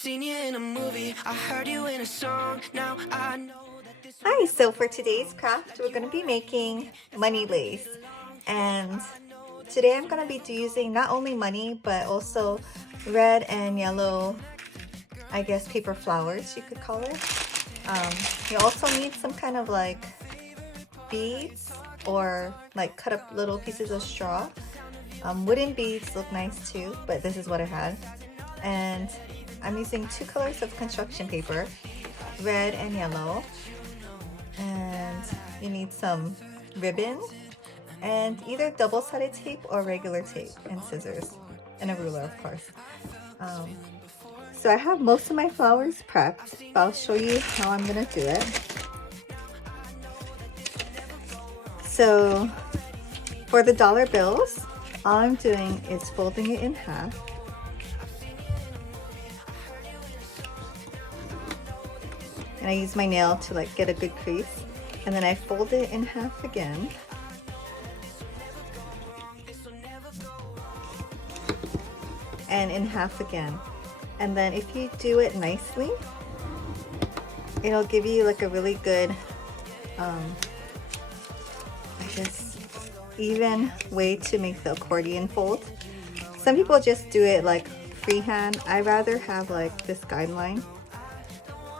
seen you in a movie, I heard you in a song. Now I know that this. Hi, so for today's craft, we're going to be making money lace. And today I'm going to be using not only money, but also red and yellow, I guess, paper flowers, you could call it. You also need some kind of like beads or like cut up little pieces of straw. Wooden beads look nice too, but this is what I had. And I'm using 2 colors of construction paper, red and yellow. And you need some ribbon and either double-sided tape or regular tape and scissors and a ruler, of course. So I have most of my flowers prepped, but I'll show you how I'm gonna do it. So for the dollar bills, all I'm doing is folding it in half. And I use my nail to like get a good crease. And then I fold it in half again. And in half again. And then if you do it nicely, it'll give you like a really good, I guess, even way to make the accordion fold. Some people just do it like freehand. I rather have like this guideline.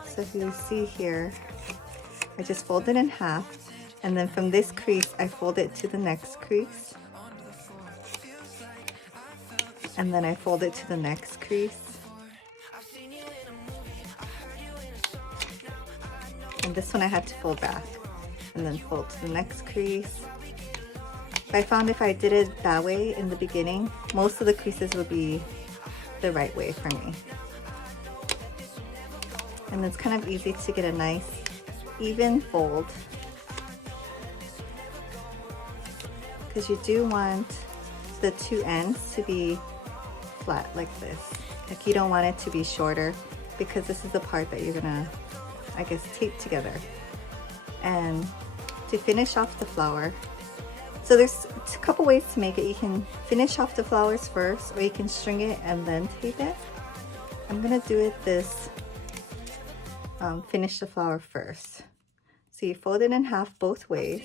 So if you see here, I just fold it in half, and then from this crease, I fold it to the next crease. And then I fold it to the next crease. And this one I had to fold back, and then fold to the next crease. But I found if I did it that way in the beginning, most of the creases would be the right way for me. And it's kind of easy to get a nice even fold, because you do want the 2 ends to be flat like this. Like you don't want it to be shorter, because this is the part that you're gonna, I guess, tape together. And to finish off the flower, so there's a couple ways to make it. You can finish off the flowers first, or you can string it and then tape it. I'm gonna do it this finish the flower first. So you fold it in half both ways.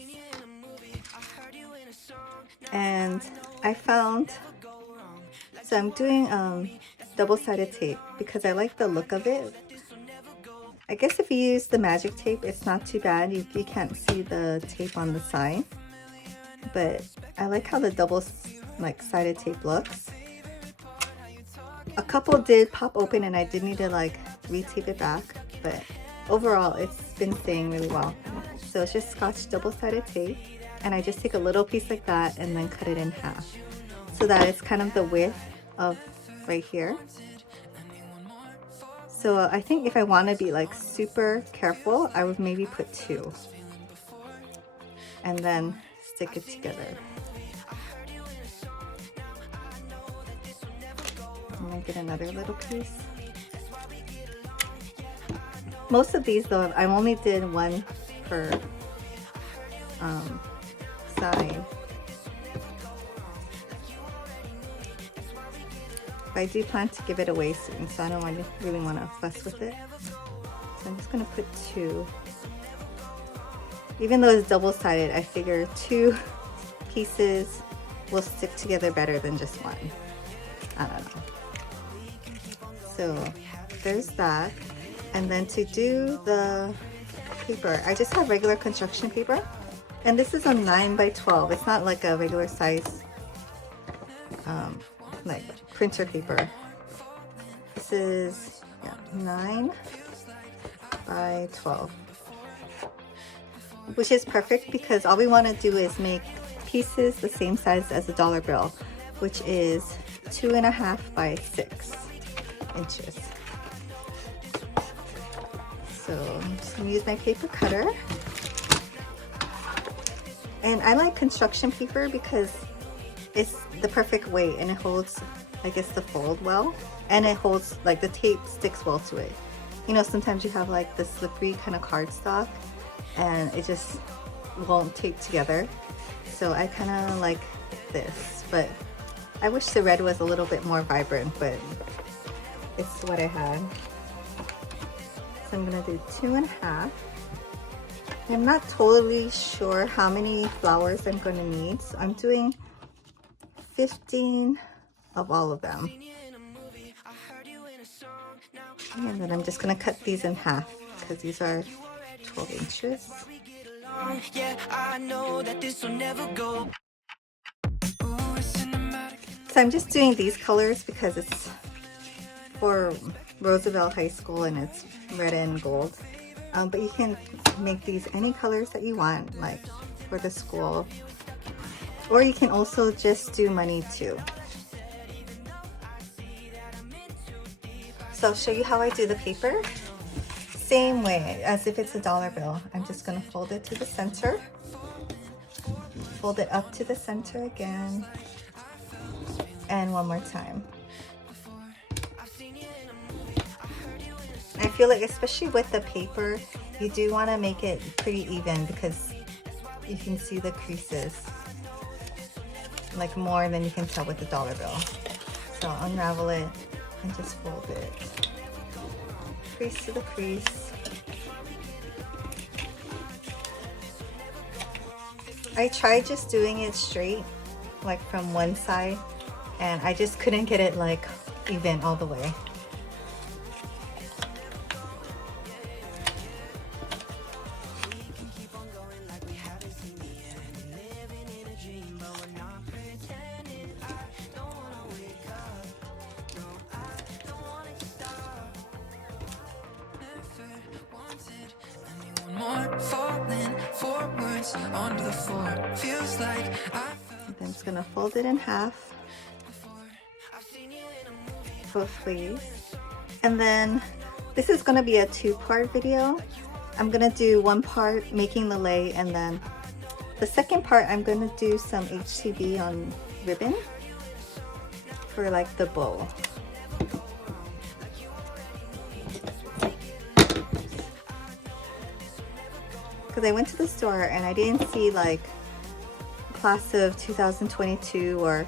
And I found, so I'm doing double-sided tape because I like the look of it. I guess if you use the magic tape, it's not too bad. You can't see the tape on the side. But I like how the double-sided tape looks. A couple did pop open and I did need to like re-tape it back, but overall it's been staying really well. So it's just Scotch double-sided tape, and I just take a little piece like that and then cut it in half so that it's kind of the width of right here. So I think if I want to be like super careful, I would maybe put 2 and then stick it together. I'm gonna get another little piece. Most of these though, I only did 1 per side. But I do plan to give it away soon, so I don't really want to fuss with it. So I'm just gonna put 2. Even though it's double-sided, I figure 2 pieces will stick together better than just 1. I don't know. So there's that. And then to do the paper, I just have regular construction paper. And this is a 9 by 12. It's not like a regular size like printer paper. This is 9 by 12. Which is perfect because all we want to do is make pieces the same size as a dollar bill, which is 2.5 by 6 inches. So I'm just going to use my paper cutter. And I like construction paper because it's the perfect weight and it holds, I guess, the fold well. And it holds, like the tape sticks well to it. You know, sometimes you have like the slippery kind of cardstock and it just won't tape together. So I kind of like this, but I wish the red was a little bit more vibrant, but It's what I had. So I'm gonna do 2.5. I'm not totally sure how many flowers I'm gonna need, so I'm doing 15 of all of them. And then I'm just gonna cut these in half because these are 12 inches. Yeah, I know that this will never go. So I'm just doing these colors because it's for Roosevelt High School and it's red and gold. But you can make these any colors that you want, like for the school. Or you can also just do money too. So I'll show you how I do the paper. Same way as if it's a dollar bill. I'm just gonna fold it to the center. Fold it up to the center again. And one more time. I feel like especially with the paper, you do want to make it pretty even because you can see the creases like more than you can tell with the dollar bill. So I'll unravel it and just fold it. Crease to the crease. I tried just doing it straight, like from one side, and I just couldn't get it like even all the way. Falling forwards onto the floor. Feels like I'm just gonna fold it in half, both ways. And then this is gonna be a two-part video. I'm gonna do one part making the lei, and then the second part I'm gonna do some HTV on ribbon for like the bow. Because I went to the store and I didn't see like class of 2022 or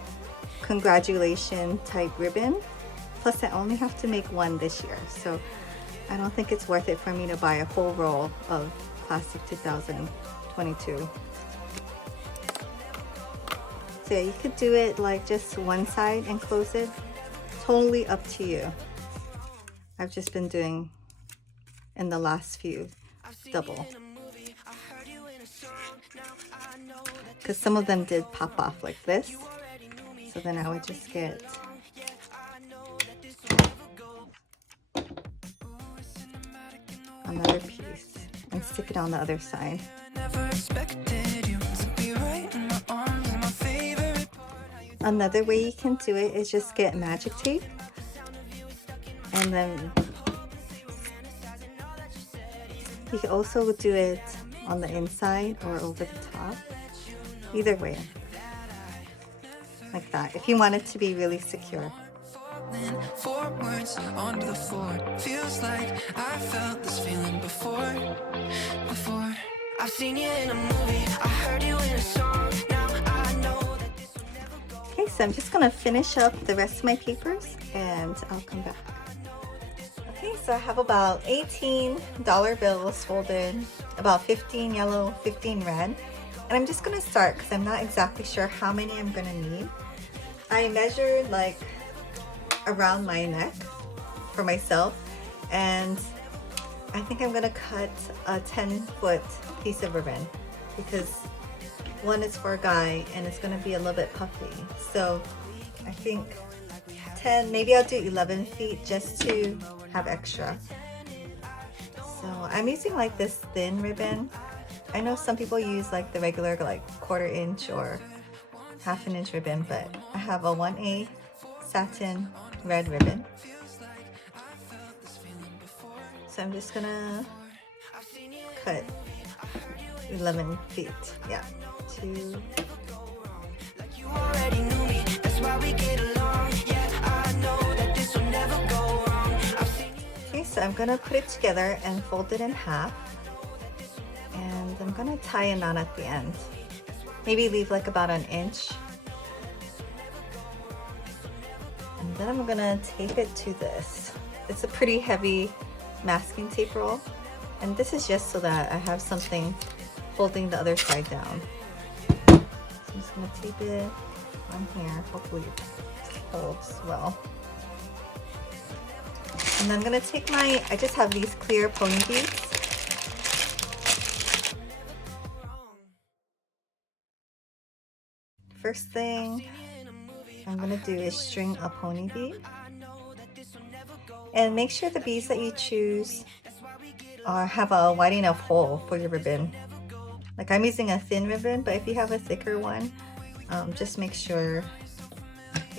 congratulation type ribbon. Plus I only have to make one this year, so I don't think it's worth it for me to buy a whole roll of class of 2022. So yeah, you could do it like just one side and close it. Totally up to you. I've just been doing in the last few double. Because some of them did pop off like this, so then I would just get another piece and stick it on the other side. Another way you can do it is just get magic tape and then you can also do it on the inside or over the top. Either way, like that, if you want it to be really secure. Forwards onto the floor. Feels like I felt this feeling before. I've seen you in a movie, I heard you in a song. Now I know that this will never go. Okay, so I'm just gonna finish up the rest of my papers and I'll come back. Okay, so I have about 18 dollar bills folded, about 15 yellow, 15 red. And I'm just gonna start because I'm not exactly sure how many I'm gonna need. I measured like around my neck for myself, and I think I'm gonna cut a 10-foot piece of ribbon because one is for a guy and it's gonna be a little bit puffy. So I think 10, maybe I'll do 11 feet just to have extra. So I'm using like this thin ribbon. I know some people use like the regular like 1/4 inch or 1/2 inch ribbon, but I have a 1/8 satin red ribbon. So I'm just gonna cut 11 feet. Yeah, 2. You already knew me, that's why we get along. Yeah, I know that this will never go wrong. I've seen you. Okay, so I'm gonna put it together and fold it in half. And I'm gonna tie a knot at the end. Maybe leave like about 1 inch. And then I'm gonna tape it to this. It's a pretty heavy masking tape roll, and this is just so that I have something holding the other side down. So I'm just gonna tape it on here. Hopefully it holds well. And then I'm gonna take I just have these clear pony beads. First thing I'm gonna do is string a pony bead. And make sure the beads that you choose have a wide enough hole for your ribbon. Like I'm using a thin ribbon, but if you have a thicker one, just make sure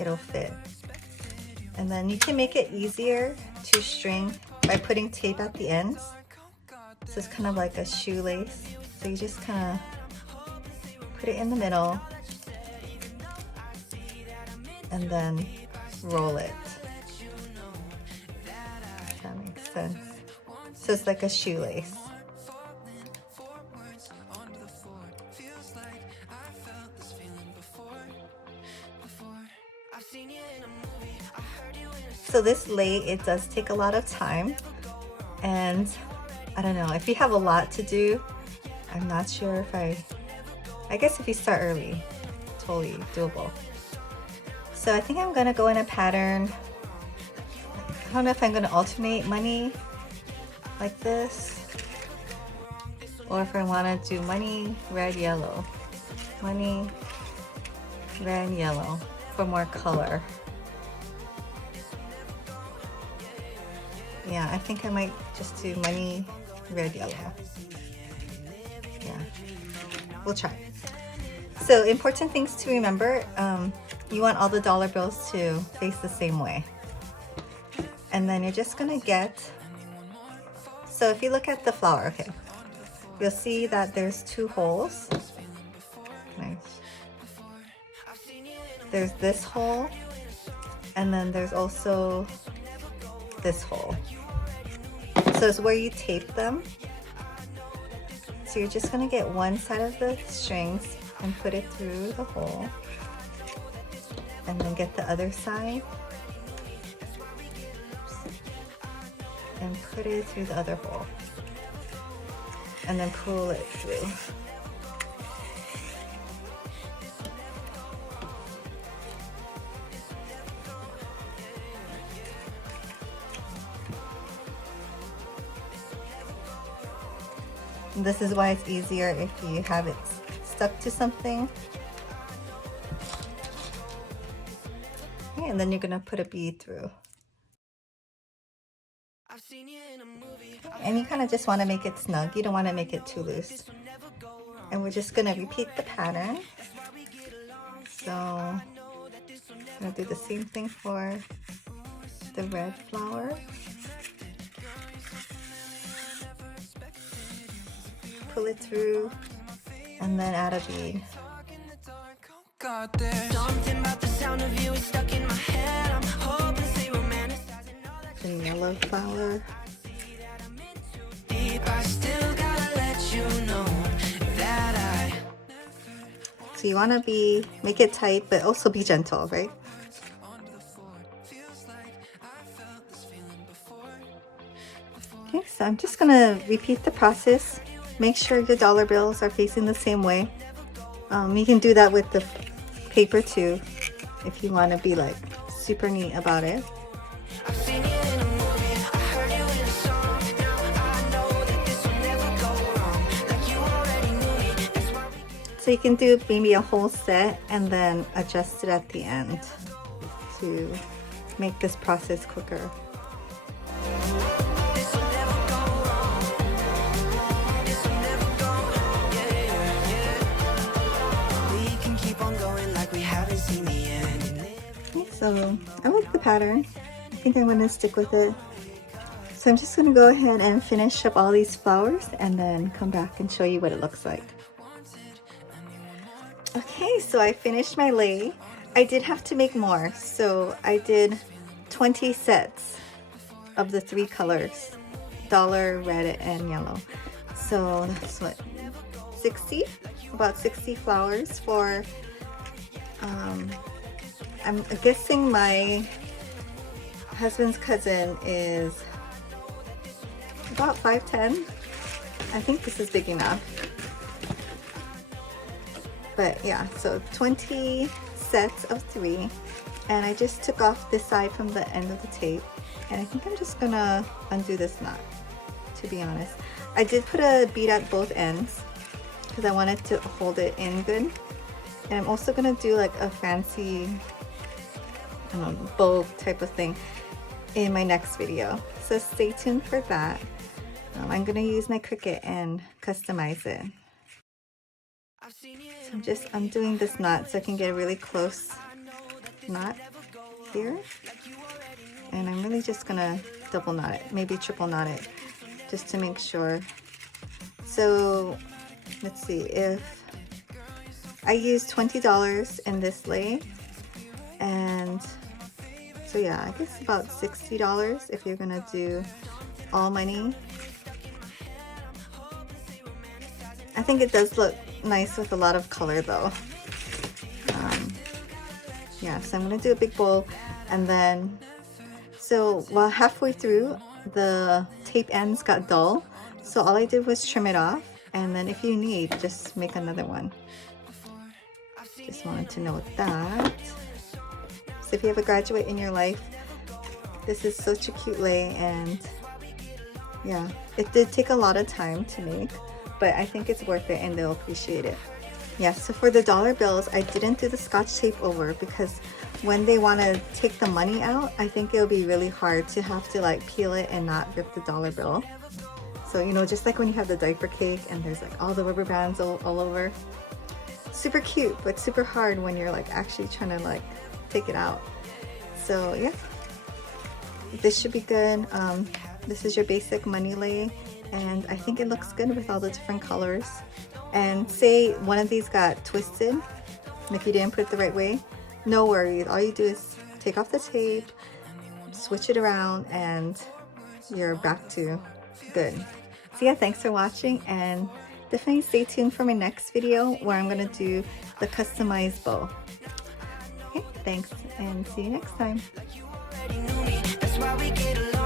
it'll fit. And then you can make it easier to string by putting tape at the ends. So it's kind of like a shoelace. So you just kind of put it in the middle and then roll it. If that makes sense. So it's like a shoelace. So this lei, it does take a lot of time, and I don't know, if you have a lot to do, I'm not sure if I guess if you start early, totally doable. So I think I'm gonna go in a pattern. I don't know if I'm gonna alternate money like this, or if I wanna do money, red, yellow. Money, red, yellow for more color. Yeah, I think I might just do money, red, yellow. Yeah, we'll try. So important things to remember, you want all the dollar bills to face the same way. And then you're just gonna get, so if you look at the flower, okay, you'll see that there's two holes. Nice. There's this hole, and then there's also this hole. So it's where you tape them. So you're just gonna get one side of the strings and put it through the hole, and then get the other side and put it through the other hole, and then pull it through. This is why it's easier if you have it stuck to something. Okay, and then you're gonna put a bead through. And you kind of just want to make it snug. You don't want to make it too loose. And we're just gonna repeat the pattern. So I'm gonna do the same thing for the red flower. Pull it through and then add a bead. The yellow flower. So you want to make it tight, but also be gentle, right? Okay, so I'm just gonna repeat the process. Make sure your dollar bills are facing the same way. You can do that with the paper too, if you want to be like super neat about it. So you can do maybe a whole set and then adjust it at the end to make this process quicker. So I like the pattern. I think I'm going to stick with it. So I'm just going to go ahead and finish up all these flowers and then come back and show you what it looks like. Okay, so I finished my lei. I did have to make more, so I did 20 sets of the three colors, dollar, red, and yellow. So that's what, 60? About 60 flowers for, I'm guessing my husband's cousin is about 5'10". I think this is big enough. But yeah, so 20 sets of 3. And I just took off this side from the end of the tape. And I think I'm just gonna undo this knot, to be honest. I did put a bead at both ends because I wanted to hold it in good. And I'm also gonna do like a fancy, I don't know, bow type of thing in my next video. So stay tuned for that. I'm gonna use my Cricut and customize it. So I'm just undoing this knot so I can get a really close knot here. And I'm really just gonna double knot it, maybe triple knot it, just to make sure. So let's see, if I used $20 in this lei, and so yeah, I guess about $60 if you're gonna do all money. I think it does look nice with a lot of color though. Yeah, so I'm gonna do a big bowl, and then so while halfway through the tape ends got dull, so all I did was trim it off, and then if you need, just make another one. Just wanted to note that. So if you have a graduate in your life, this is such a cute lei, and yeah, it did take a lot of time to make, but I think it's worth it and they'll appreciate it. Yeah, so for the dollar bills, I didn't do the scotch tape over because when they want to take the money out, I think it'll be really hard to have to like peel it and not rip the dollar bill. So, you know, just like when you have the diaper cake and there's like all the rubber bands all over. Super cute, but super hard when you're like actually trying to like take it out. So yeah, this should be good. This is your basic money lei, and I think it looks good with all the different colors. And say one of these got twisted, and if you didn't put it the right way, no worries. All you do is take off the tape, switch it around, and you're back to good. So yeah, thanks for watching, and definitely stay tuned for my next video where I'm gonna do the customized bow. Okay, thanks, and see you next time. That's why we get along.